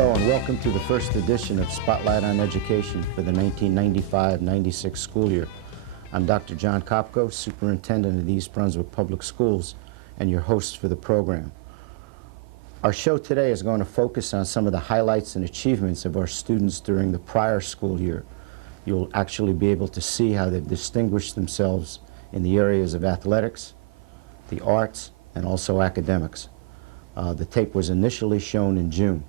Hello and welcome to the first edition of Spotlight on Education for the 1995-96 school year. I'm Dr. John Kopko, Superintendent of the East Brunswick Public Schools, and your host for the program. Our show today is going to focus on some of the highlights and achievements of our students during the prior school year. You'll actually be able to see how they've distinguished themselves in the areas of athletics, the arts, and also academics. The tape was initially shown in June.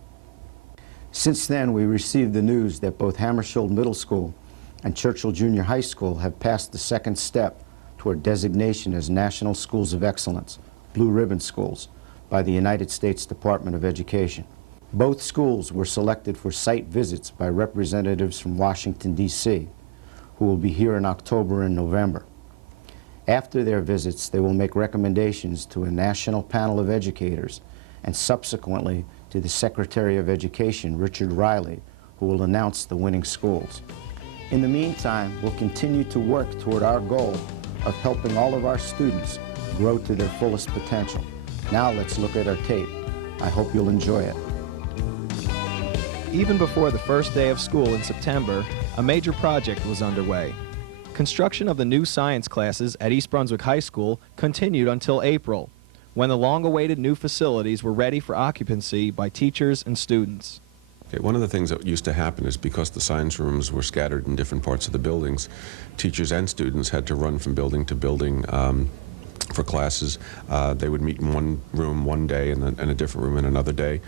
Since then, we received the news that both Hammersholt Middle School and Churchill Junior High School have passed the second step toward designation as National Schools of Excellence, Blue Ribbon Schools, by the United States Department of Education. Both schools were selected for site visits by representatives from Washington, D.C., who will be here in October and November. After their visits, they will make recommendations to a national panel of educators and subsequently to the Secretary of Education, Richard Riley, who will announce the winning schools. In the meantime, we'll continue to work toward our goal of helping all of our students grow to their fullest potential. Now let's look at our tape. I hope you'll enjoy it. Even before the first day of school in September, a major project was underway. Construction of the new science classes at East Brunswick High School continued until April, when the long-awaited new facilities were ready for occupancy by teachers and students. Okay, one of the things that used to happen is because the science rooms were scattered in different parts of the buildings, teachers and students had to run from building to building for classes. They would meet in one room one day and a different room in another day.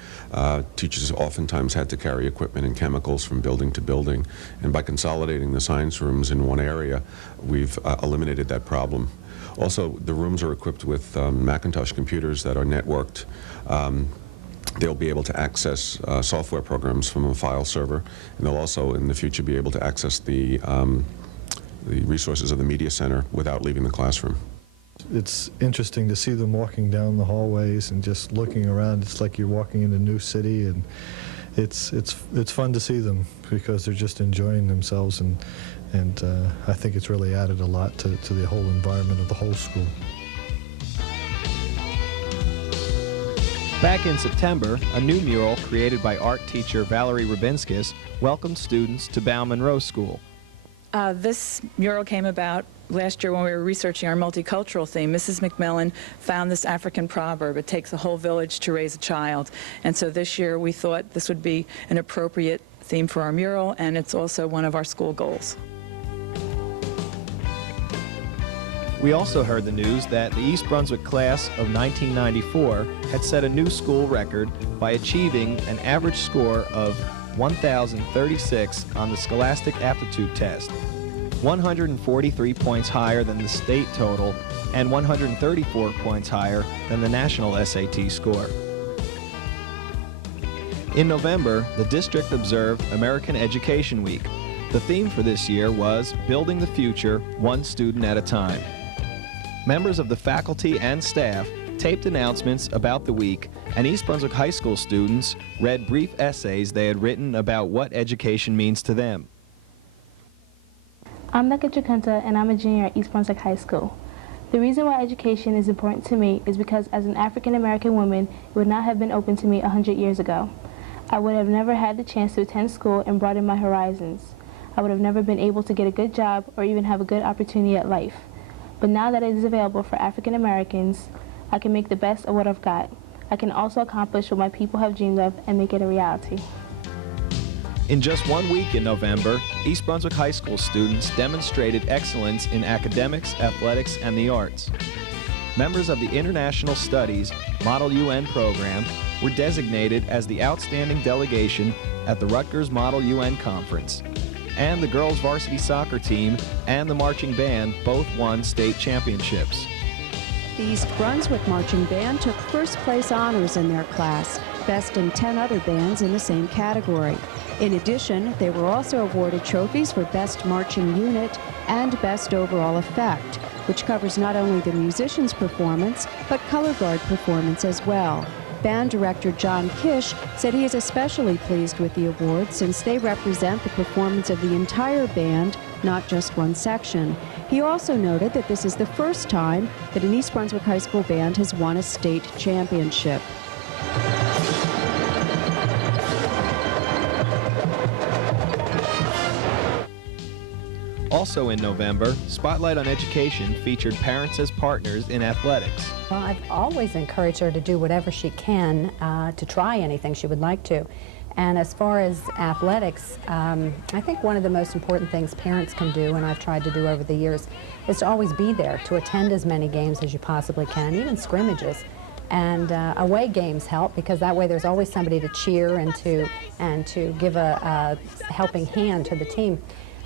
Teachers oftentimes had to carry equipment and chemicals from building to building, and by consolidating the science rooms in one area, we've eliminated that problem. Also, the rooms are equipped with Macintosh computers that are networked. They'll be able to access software programs from a file server, and they'll also in the future be able to access the resources of the media center without leaving the classroom. It's interesting to see them walking down the hallways and just looking around. It's like you're walking in a new city, and it's fun to see them because they're just enjoying themselves, and I think it's really added a lot to the whole environment of the whole school. Back in September, a new mural created by art teacher Valerie Rubinskis welcomed students to Bow Monroe School. This mural came about last year when we were researching our multicultural theme. Mrs. McMillan found this African proverb, it takes a whole village to raise a child. And so this year we thought this would be an appropriate theme for our mural, and it's also one of our school goals. We also heard the news that the East Brunswick class of 1994 had set a new school record by achieving an average score of 1,036 on the Scholastic Aptitude Test, 143 points higher than the state total and 134 points higher than the national SAT score. In November, the district observed American Education Week. The theme for this year was Building the Future, One Student at a Time. Members of the faculty and staff taped announcements about the week, and East Brunswick High School students read brief essays they had written about what education means to them. I'm Becca Jacinta, and I'm a junior at East Brunswick High School. The reason why education is important to me is because as an African-American woman, it would not have been open to me 100 years ago. I would have never had the chance to attend school and broaden my horizons. I would have never been able to get a good job or even have a good opportunity at life. But now that it is available for African Americans, I can make the best of what I've got. I can also accomplish what my people have dreamed of and make it a reality. In just 1 week in November, East Brunswick High School students demonstrated excellence in academics, athletics, and the arts. Members of the International Studies Model UN program were designated as the outstanding delegation at the Rutgers Model UN Conference. And the girls' varsity soccer team and the marching band both won state championships. The East Brunswick Marching Band took first place honors in their class, best in 10 other bands in the same category. In addition, they were also awarded trophies for Best Marching Unit and Best Overall Effect, which covers not only the musician's performance, but color guard performance as well. Band director John Kish said he is especially pleased with the award since they represent the performance of the entire band, not just one section. He also noted that this is the first time that an East Brunswick High School band has won a state championship. Also in November, Spotlight on Education featured parents as partners in athletics. Well, I've always encouraged her to do whatever she can, to try anything she would like to. And as far as athletics, I think one of the most important things parents can do, and I've tried to do over the years, is to always be there, to attend as many games as you possibly can, even scrimmages. And away games help, because that way there's always somebody to cheer and to give a helping hand to the team.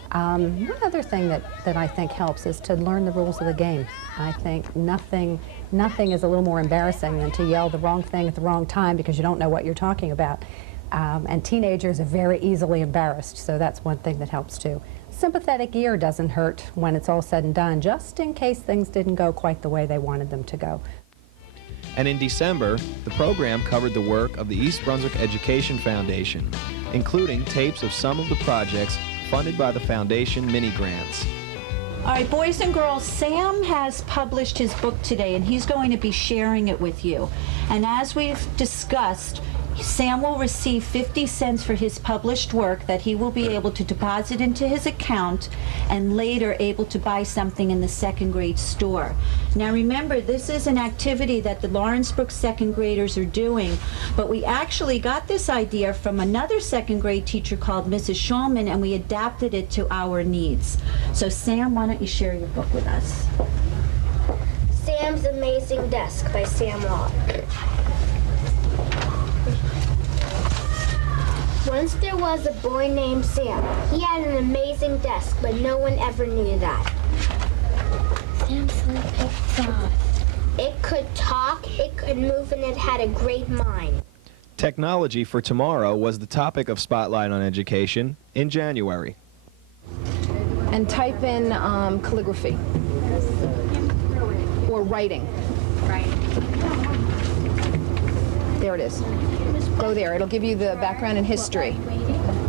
One other thing that I think helps is to learn the rules of the game. I think nothing is a little more embarrassing than to yell the wrong thing at the wrong time because you don't know what you're talking about. And teenagers are very easily embarrassed, so that's one thing that helps too. Sympathetic ear doesn't hurt when it's all said and done, just in case things didn't go quite the way they wanted them to go. And in December, the program covered the work of the East Brunswick Education Foundation, including tapes of some of the projects funded by the Foundation mini-grants. All right, boys and girls, Sam has published his book today, and he's going to be sharing it with you. And as we've discussed, Sam will receive 50 cents for his published work that he will be able to deposit into his account and later able to buy something in the second grade store. Now remember, this is an activity that the Lawrenceburg second graders are doing, but we actually got this idea from another second grade teacher called Mrs. Shulman, and we adapted it to our needs. So Sam, why don't you share your book with us? Sam's Amazing Desk by Sam Law. Once there was a boy named Sam. He had an amazing desk, but no one ever knew that. Sam's so soft. It could talk, it could move, and it had a great mind. Technology for Tomorrow was the topic of Spotlight on Education in January. And type in calligraphy or writing. There it is. Go there. It'll give you the background and history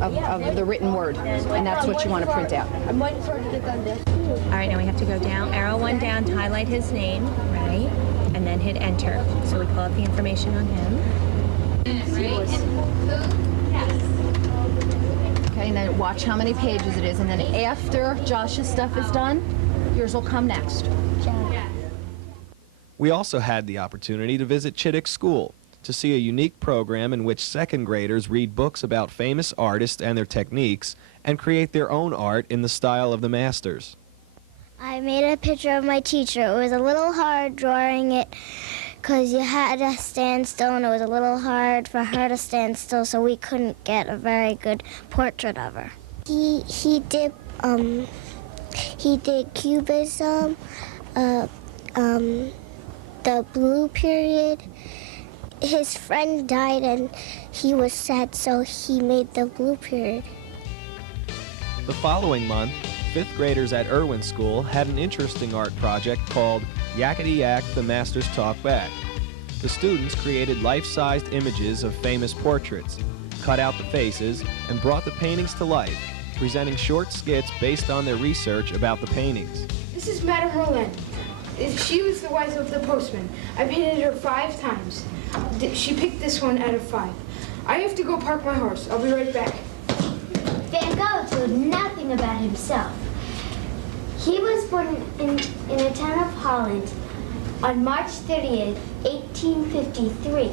of the written word, and that's what you want to print out. I'm waiting for her to click on this. All right, now we have to go down, arrow one down to highlight his name, right? And then hit enter. So we pull up the information on him. Okay, and then watch how many pages it is, and then after Josh's stuff is done, yours will come next. We also had the opportunity to visit Chittick School to see a unique program in which second graders read books about famous artists and their techniques and create their own art in the style of the masters. I made a picture of my teacher. It was a little hard drawing it because you had to stand still, and it was a little hard for her to stand still, so we couldn't get a very good portrait of her. He did Cubism, the Blue Period. His friend died and he was sad, so he made the Blue Period. The following month, 5th graders at Irwin School had an interesting art project called Yakety Yak, the Masters Talk Back. The students created life-sized images of famous portraits, cut out the faces, and brought the paintings to life, presenting short skits based on their research about the paintings. This is Madame Roland. She was the wife of the postman. I painted her 5 times. She picked this one out of 5. I have to go park my horse. I'll be right back. Van Gogh told nothing about himself. He was born in a town of Holland on March 30th, 1853.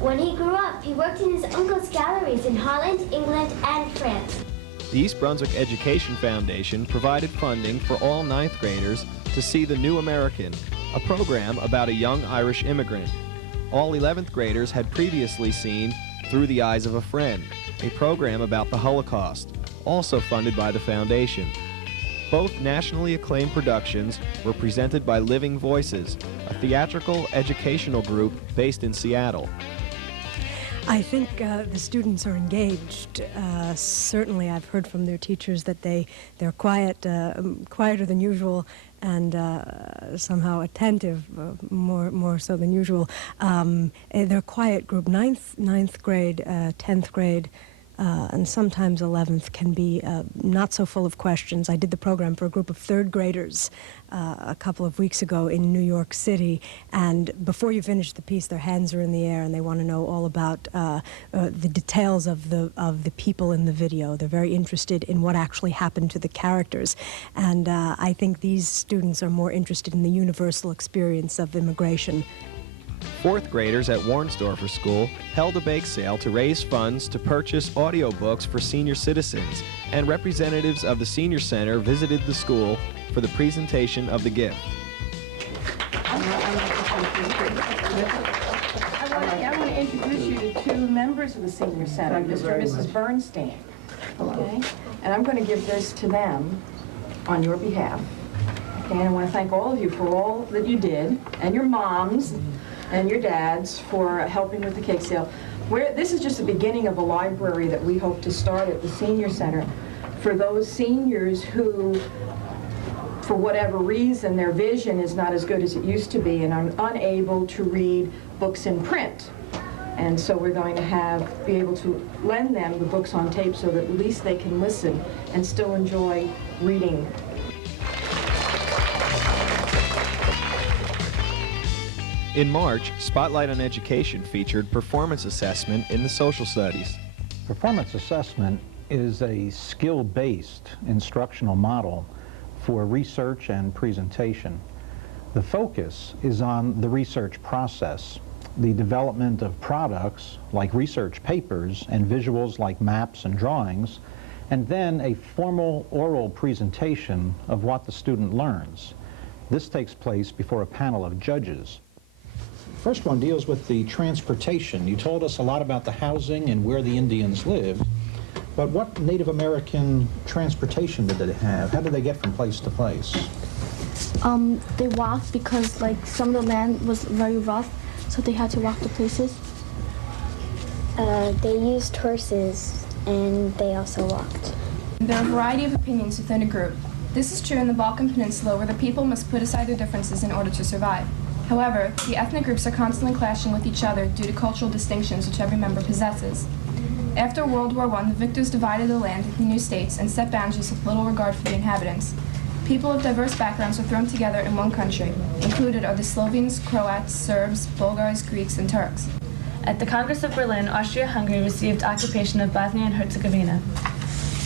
When he grew up, he worked in his uncle's galleries in Holland, England, and France. The East Brunswick Education Foundation provided funding for all 9th graders to see The New American, a program about a young Irish immigrant. All 11th graders had previously seen Through the Eyes of a Friend, a program about the Holocaust, also funded by the foundation. Both nationally acclaimed productions were presented by Living Voices, a theatrical educational group based in Seattle. I think the students are engaged. Certainly I've heard from their teachers that they're quiet, quieter than usual, and somehow attentive, more so than usual. They're a quiet group, ninth grade, 10th grade, and sometimes 11th can be not so full of questions. I did the program for a group of third graders a couple of weeks ago in New York City, and before you finish the piece, their hands are in the air and they want to know all about the details of the people in the video. They're very interested in what actually happened to the characters, and I think these students are more interested in the universal experience of immigration. Fourth graders at Warnsdorfer School held a bake sale to raise funds to purchase audiobooks for senior citizens, and representatives of the Senior Center visited the school for the presentation of the gift. I want to introduce you to two members of the Senior Center, Mr. and Mrs. Bernstein. Okay? And I'm going to give this to them on your behalf. Okay? And I want to thank all of you for all that you did, and your moms, and your dads for helping with the cake sale. This is just the beginning of a library that we hope to start at the Senior Center for those seniors who, for whatever reason, their vision is not as good as it used to be and are unable to read books in print. And so we're going to be able to lend them the books on tape so that at least they can listen and still enjoy reading. In March, Spotlight on Education featured performance assessment in the social studies. Performance assessment is a skill-based instructional model for research and presentation. The focus is on the research process, the development of products like research papers and visuals like maps and drawings, and then a formal oral presentation of what the student learns. This takes place before a panel of judges. First one deals with the transportation. You told us a lot about the housing and where the Indians lived, but what Native American transportation did they have? How did they get from place to place? They walked because some of the land was very rough, so they had to walk to places. They used horses and they also walked. There are a variety of opinions within a group. This is true in the Balkan Peninsula, where the people must put aside their differences in order to survive. However, the ethnic groups are constantly clashing with each other due to cultural distinctions which every member possesses. After World War I, the victors divided the land into new states and set boundaries with little regard for the inhabitants. People of diverse backgrounds were thrown together in one country. Included are the Slovenes, Croats, Serbs, Bulgars, Greeks, and Turks. At the Congress of Berlin, Austria-Hungary received occupation of Bosnia and Herzegovina.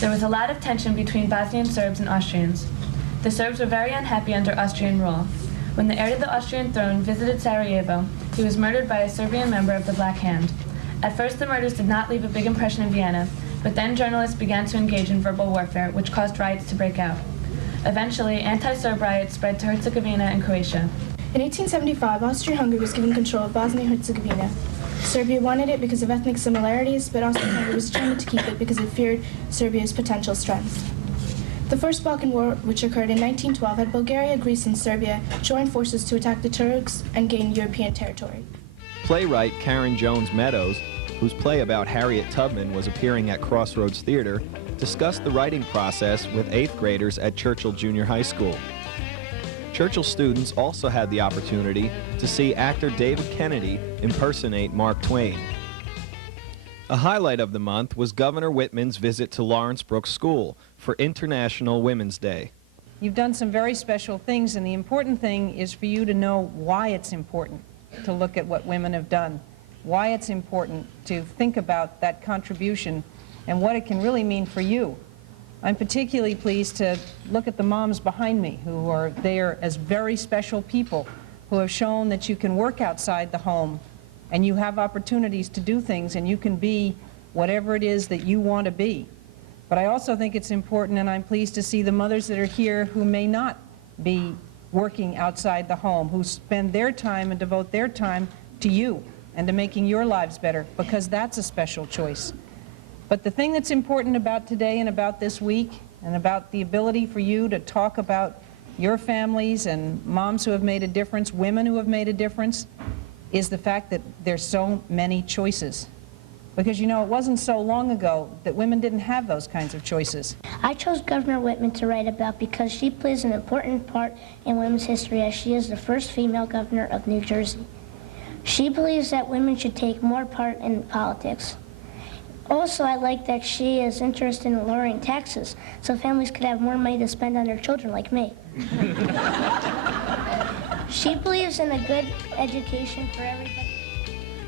There was a lot of tension between Bosnian Serbs and Austrians. The Serbs were very unhappy under Austrian rule. When the heir to the Austrian throne visited Sarajevo, he was murdered by a Serbian member of the Black Hand. At first, the murders did not leave a big impression in Vienna, but then journalists began to engage in verbal warfare, which caused riots to break out. Eventually, anti-Serb riots spread to Herzegovina and Croatia. In 1875, Austria-Hungary was given control of Bosnia and Herzegovina. Serbia wanted it because of ethnic similarities, but Austria-Hungary was determined to keep it because it feared Serbia's potential strength. The First Balkan War, which occurred in 1912, had Bulgaria, Greece, and Serbia join forces to attack the Turks and gain European territory. Playwright Karen Jones Meadows, whose play about Harriet Tubman was appearing at Crossroads Theater, discussed the writing process with 8th graders at Churchill Junior High School. Churchill students also had the opportunity to see actor David Kennedy impersonate Mark Twain. A highlight of the month was Governor Whitman's visit to Lawrence Brook School for International Women's Day. You've done some very special things, and the important thing is for you to know why it's important to look at what women have done, why it's important to think about that contribution and what it can really mean for you. I'm particularly pleased to look at the moms behind me who are there as very special people who have shown that you can work outside the home and you have opportunities to do things and you can be whatever it is that you want to be. But I also think it's important, and I'm pleased to see the mothers that are here who may not be working outside the home, who spend their time and devote their time to you and to making your lives better, because that's a special choice. But the thing that's important about today and about this week and about the ability for you to talk about your families and moms who have made a difference, women who have made a difference, is the fact that there's so many choices. Because, you know, it wasn't so long ago that women didn't have those kinds of choices. I chose Governor Whitman to write about because she plays an important part in women's history, as she is the first female governor of New Jersey. She believes that women should take more part in politics. Also, I like that she is interested in lowering taxes so families could have more money to spend on their children like me. She believes in a good education for everybody.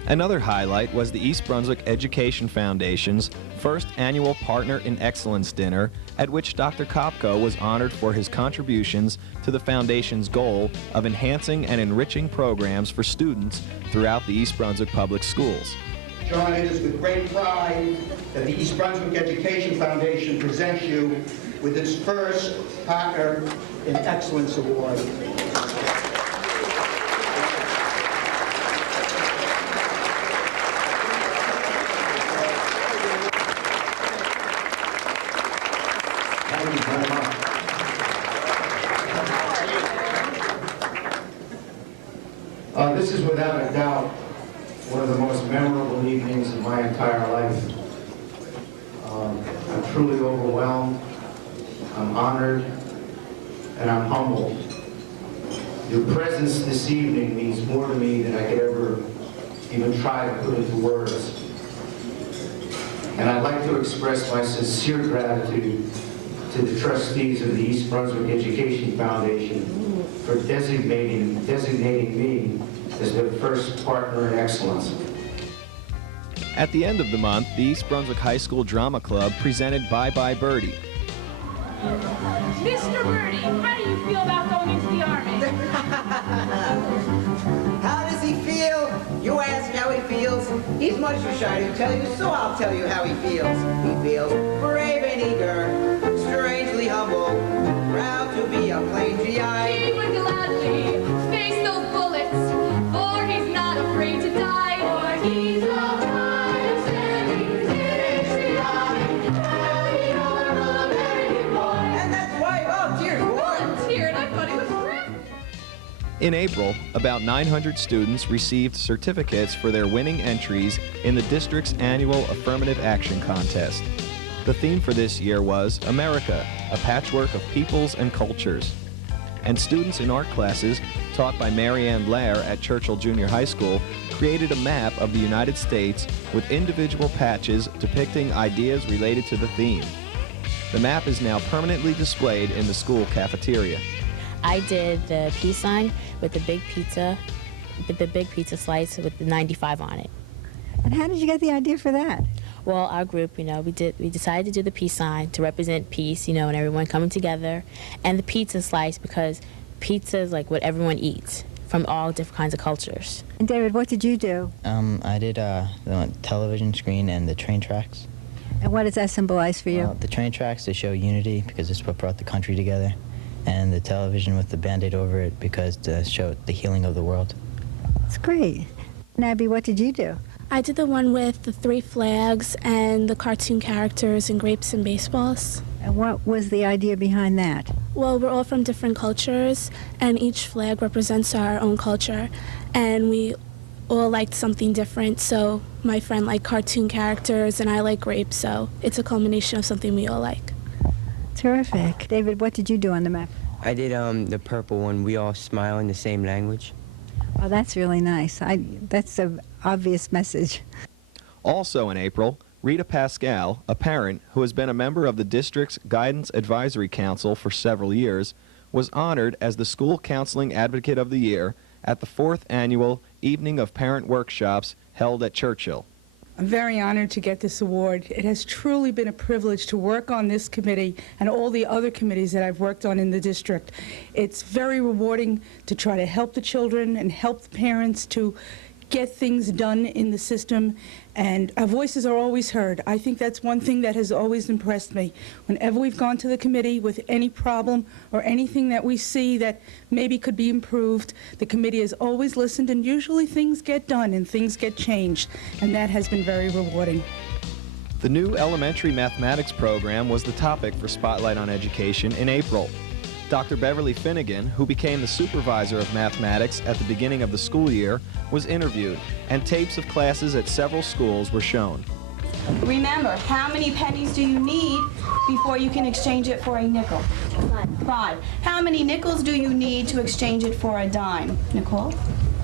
Another highlight was the East Brunswick Education Foundation's first annual Partner in Excellence dinner, at which Dr. Kopko was honored for his contributions to the foundation's goal of enhancing and enriching programs for students throughout the East Brunswick Public Schools. John, it is with great pride that the East Brunswick Education Foundation presents you with its first Partner in Excellence Award. Thank you very much. This is without a doubt one of the most memorable evenings of my entire life. I'm truly overwhelmed, I'm honored, and I'm humbled. Your presence this evening means more to me than I could ever even try to put into words. And I'd like to express my sincere gratitude to the trustees of the East Brunswick Education Foundation for designating me as their first Partner in Excellence. At the end of the month, the East Brunswick High School Drama Club presented Bye Bye Birdie. Mr. Birdie, how do you feel about going into the Army? How does he feel? You ask how he feels. He's much too shy to tell you, so I'll tell you how he feels. He feels brave and eager, strangely humble, proud to be a plain GI. He would gladly face those bullets, for he's not afraid to die. For he's alive, standing in the army, the honorable American boy. And that's why, oh dear Lord. Volunteered, I thought he was crap. In April, about 900 students received certificates for their winning entries in the district's annual Affirmative Action Contest. The theme for this year was America, a patchwork of peoples and cultures. And students in art classes, taught by Mary Ann Blair at Churchill Junior High School, created a map of the United States with individual patches depicting ideas related to the theme. The map is now permanently displayed in the school cafeteria. I did the peace sign with the big pizza slice with the 95 on it. And how did you get the idea for that? Well, our group, we decided to do the peace sign to represent peace, and everyone coming together, and the pizza slice because pizza is like what everyone eats from all different kinds of cultures. And David, what did you do? I did the television screen and the train tracks. And what does that symbolize for you? The train tracks to show unity because it's what brought the country together, and the television with the Band-Aid over it because to show the healing of the world. That's great. And Abby, what did you do? I did the one with the 3 flags and the cartoon characters and grapes and baseballs. And what was the idea behind that? Well, we're all from different cultures, and each flag represents our own culture, and we all liked something different, so my friend liked cartoon characters, and I like grapes, so it's a culmination of something we all like. Terrific. David, what did you do on the map? I did the purple one, we all smile in the same language. Oh, that's really nice. That's an obvious message. Also in April, Rita Pascal, a parent who has been a member of the district's Guidance Advisory Council for several years, was honored as the School Counseling Advocate of the Year at the 4th Annual Evening of Parent Workshops held at Churchill. I'm very honored to get this award. It has truly been a privilege to work on this committee and all the other committees that I've worked on in the district. It's very rewarding to try to help the children and help the parents to get things done in the system, and our voices are always heard. I think that's one thing that has always impressed me. Whenever we've gone to the committee with any problem or anything that we see that maybe could be improved, the committee has always listened, and usually things get done and things get changed, and that has been very rewarding. The new elementary mathematics program was the topic for Spotlight on Education in April. Dr. Beverly Finnegan, who became the supervisor of mathematics at the beginning of the school year, was interviewed, and tapes of classes at several schools were shown. Remember, how many pennies do you need before you can exchange it for a nickel? 5. How many nickels do you need to exchange it for a dime? Nicole?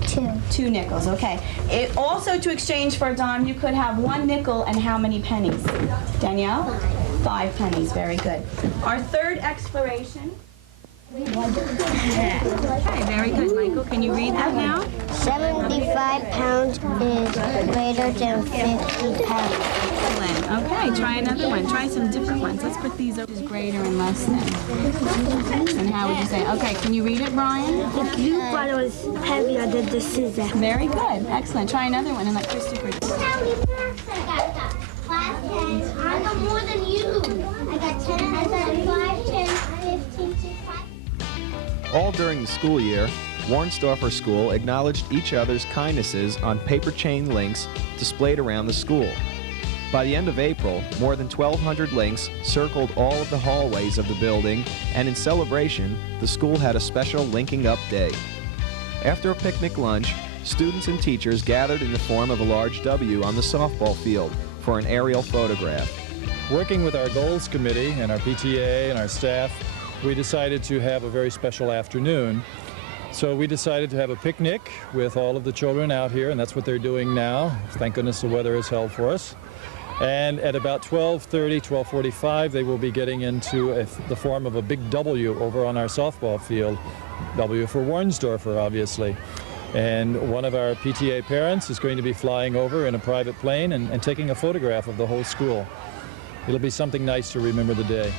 2. 2 nickels, okay. Also, to exchange for a dime, you could have 1 nickel and how many pennies? Danielle? 5 pennies, very good. Our third exploration. Okay, very good, Michael. Can you read that now? 75 pounds is greater than 50 pounds. Excellent. Okay, try another one. Try some different ones. Let's put these over as greater and less than. And how would you say? Okay, can you read it, Brian? If you thought it was heavier than the scissor. Very good. Excellent. Try another one and let Christopher do it. I got more than you. I got 10, I got 5, 10, 15, 5. All during the school year, Warnsdorfer School acknowledged each other's kindnesses on paper chain links displayed around the school. By the end of April, more than 1,200 links circled all of the hallways of the building, and in celebration, the school had a special Linking Up Day. After a picnic lunch, students and teachers gathered in the form of a large W on the softball field for an aerial photograph. Working with our goals committee and our PTA and our staff, we decided to have a very special afternoon. So we decided to have a picnic with all of the children out here, and that's what they're doing now. Thank goodness the weather has held for us. And at about 12:30, 12:45, they will be getting into the form of a big W over on our softball field. W for Warnsdorfer, obviously. And one of our PTA parents is going to be flying over in a private plane and taking a photograph of the whole school. It'll be something nice to remember the day.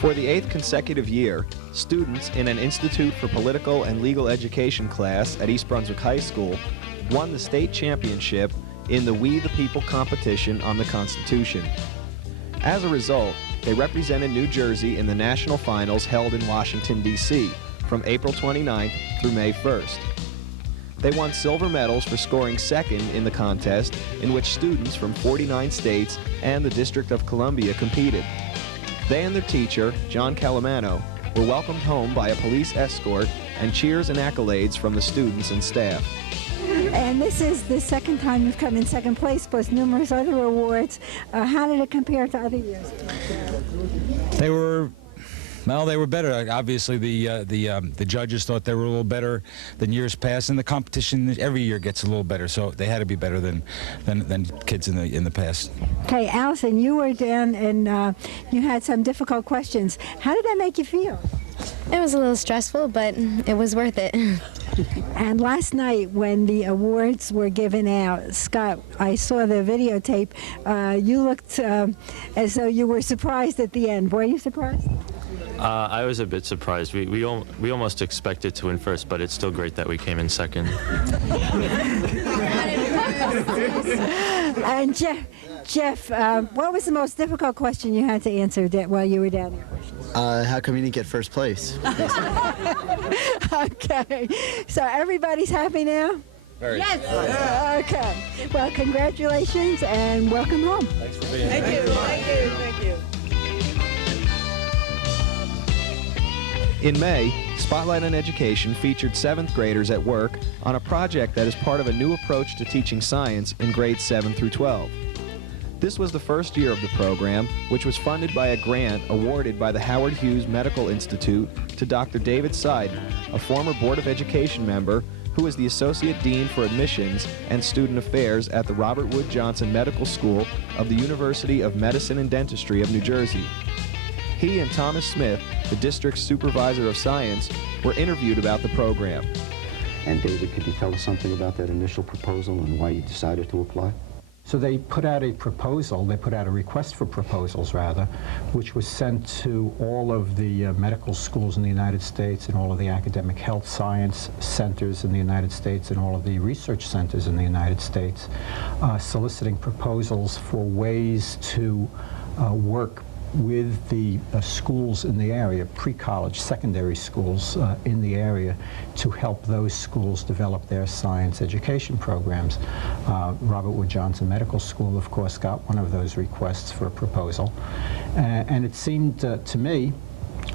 For the 8th consecutive year, students in an Institute for Political and Legal Education class at East Brunswick High School won the state championship in the We the People competition on the Constitution. As a result, they represented New Jersey in the national finals held in Washington, D.C. from April 29th through May 1st. They won silver medals for scoring second in the contest, in which students from 49 states and the District of Columbia competed. They and their teacher, John Calamano, were welcomed home by a police escort and cheers and accolades from the students and staff. And this is the second time you've come in second place, plus numerous other awards. How did it compare to other years? They were better. Obviously, the judges thought they were a little better than years past, and the competition every year gets a little better. So they had to be better than kids in the past. Okay, Allison, you were down and you had some difficult questions. How did that make you feel? It was a little stressful, but it was worth it. And last night when the awards were given out, Scott, I saw the videotape. You looked as though you were surprised at the end. Were you surprised? I was a bit surprised. We almost expected to win first, but it's still great that we came in second. And Jeff, what was the most difficult question you had to answer while you were down there? How come you didn't get first place? Okay, so everybody's happy now? Very. Yes. Okay. Well, congratulations and welcome home. Thanks for being here. Thank you. Thank you. In May, Spotlight on Education featured 7th graders at work on a project that is part of a new approach to teaching science in grades 7 through 12. This was the first year of the program, which was funded by a grant awarded by the Howard Hughes Medical Institute to Dr. David Seiden, a former Board of Education member who is the Associate Dean for Admissions and Student Affairs at the Robert Wood Johnson Medical School of the University of Medicine and Dentistry of New Jersey. He and Thomas Smith, the district's supervisor of science, were interviewed about the program. And David, could you tell us something about that initial proposal and why you decided to apply? So they put out a proposal, they put out a request for proposals rather, which was sent to all of the medical schools in the United States and all of the academic health science centers in the United States and all of the research centers in the United States, soliciting proposals for ways to work with the schools in the area, pre-college, secondary schools in the area, to help those schools develop their science education programs. Robert Wood Johnson Medical School, of course, got one of those requests for a proposal. And it seemed to me,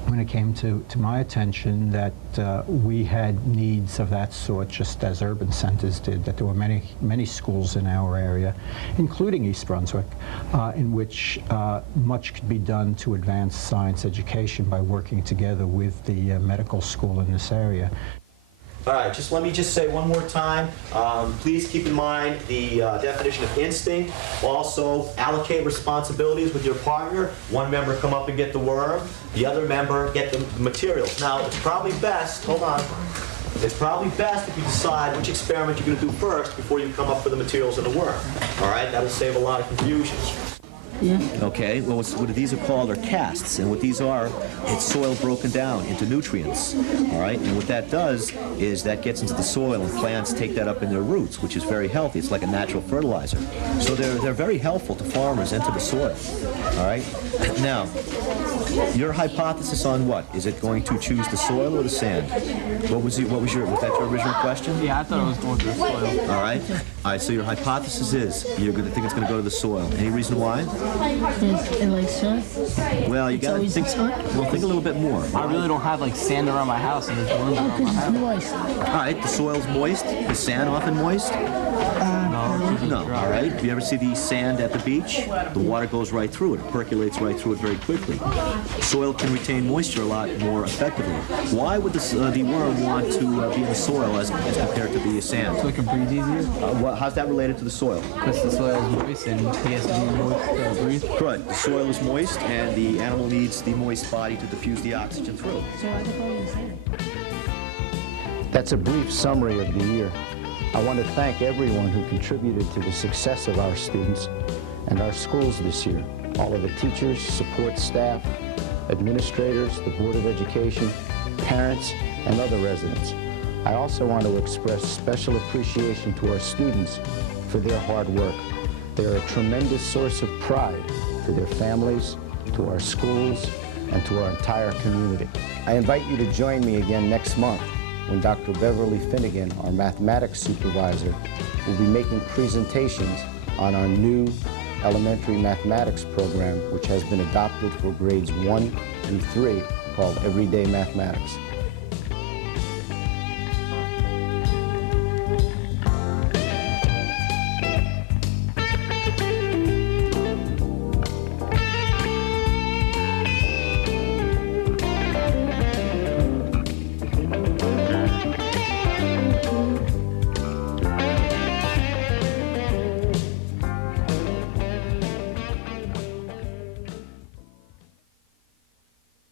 when it came to my attention, that we had needs of that sort, just as urban centers did, that there were many schools in our area, including East Brunswick, in which much could be done to advance science education by working together with the medical school in this area. All right, let me say one more time, please keep in mind the definition of instinct. Also, allocate responsibilities with your partner. One member come up and get the worm, the other member get the materials. Now, it's probably best, hold on, it's probably best if you decide which experiment you're going to do first before you come up with the materials and the worm. All right, that'll save a lot of confusion. Yeah. Okay, well, what these are called are casts, and what these are, it's soil broken down into nutrients, all right? And what that does is that gets into the soil, and plants take that up in their roots, which is very healthy. It's like a natural fertilizer. So they're very helpful to farmers and to the soil, all right? Now, your hypothesis on what? Is it going to choose the soil or the sand? Was that your original question? Yeah, I thought it was going to the soil. All right, so your hypothesis is you're going to think it's going to go to the soil. Any reason why? It like soil? Well, you got to think. Well, think a little bit more. I really don't have like sand around my house and there's worms around my house. Moist. All right, the soil's moist. Is sand often moist? No. All right. If you ever see the sand at the beach, the water goes right through it. It percolates right through it very quickly. Soil can retain moisture a lot more effectively. Why would the worm want to be in the soil as compared to the sand? So it can breathe easier? How's that related to the soil? Because the soil is moist and he has to be moist to breathe. Correct. The soil is moist and the animal needs the moist body to diffuse the oxygen through. So I think I'm saying. That's a brief summary of the year. I want to thank everyone who contributed to the success of our students and our schools this year. All of the teachers, support staff, administrators, the Board of Education, parents, and other residents. I also want to express special appreciation to our students for their hard work. They are a tremendous source of pride to their families, to our schools, and to our entire community. I invite you to join me again next month when Dr. Beverly Finnegan, our mathematics supervisor, will be making presentations on our new elementary mathematics program, which has been adopted for grades 1 through 3, called Everyday Mathematics.